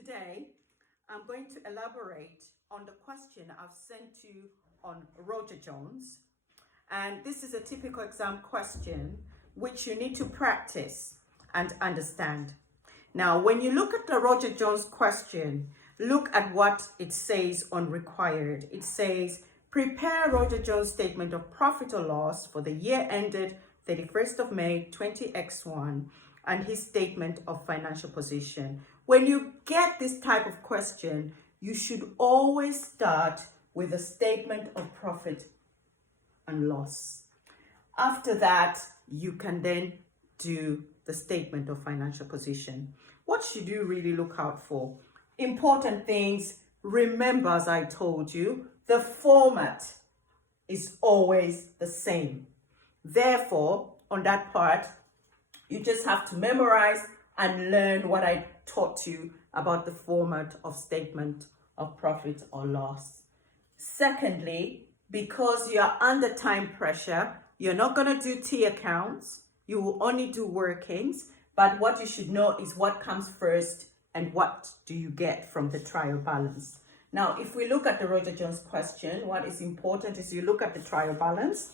Today, I'm going to elaborate on the question I've sent you on Roger Jones. And this is a typical exam question which you need to practice and understand. Now, when you look at the Roger Jones question, look at what it says on required. It says, prepare Roger Jones' statement of profit or loss for the year ended 31st of May 20X1 and his statement of financial position. When you get this type of question, you should always start with a statement of profit and loss. After that, you can then do the statement of financial position. What should you really look out for? Important things. Remember, as I told you, the format is always the same. Therefore, on that part, you just have to memorize and learn what I taught you about the format of statement of profit or loss. Secondly, because you're under time pressure, you're not going to do T accounts. You will only do workings. But what you should know is what comes first and what do you get from the trial balance. Now, if we look at the Roger Jones question, what is important is you look at the trial balance.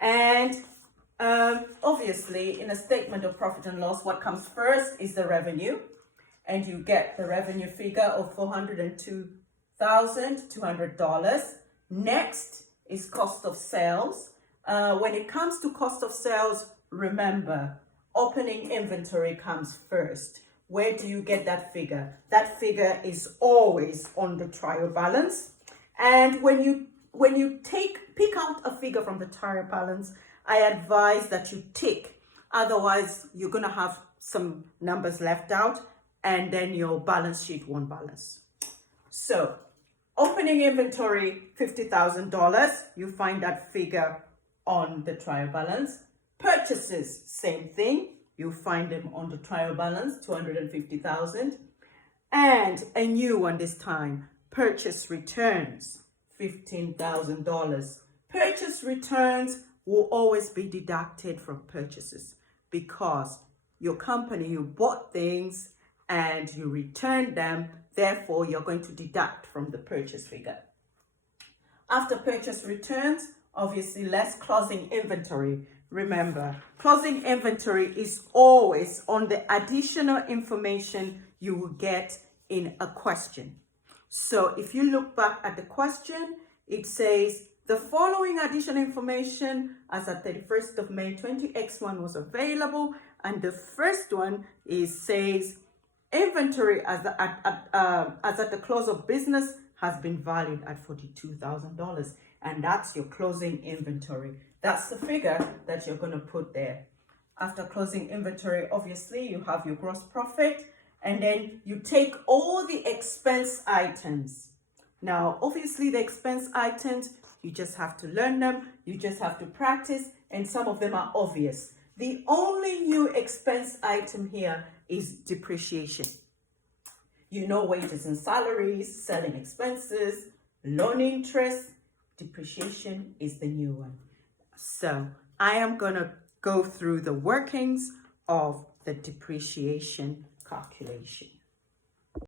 And obviously, in a statement of profit and loss, what comes first is the revenue. And you get the revenue figure of $402,200. Next is cost of sales. When it comes to cost of sales, remember, opening inventory comes first. Where do you get that figure? That figure is always on the trial balance. And when you pick out a figure from the trial balance, I advise that you tick. Otherwise, you're going to have some numbers left out and then your balance sheet won't balance. So, opening inventory, $50,000. You find that figure on the trial balance. Purchases, same thing. You find them on the trial balance, $250,000. And a new one this time, purchase returns, $15,000. Purchase returns will always be deducted from purchases because your company, you bought things and you returned them. Therefore, you're going to deduct from the purchase figure. After purchase returns, obviously less closing inventory. Remember, closing inventory is always on the additional information you will get in a question. So if you look back at the question, it says the following additional information as at 31st of May 20X1 was available. And the first one says inventory as at the close of business has been valued at $42,000. And that's your closing inventory. That's the figure that you're going to put there. After closing inventory, obviously, you have your gross profit. And then you take all the expense items. Now, obviously, the expense items, you just have to learn them. You just have to practice. And some of them are obvious. The only new expense item here is depreciation. You know, wages and salaries, selling expenses, loan interest. Depreciation is the new one. So I am going to go through the workings of the depreciation calculation.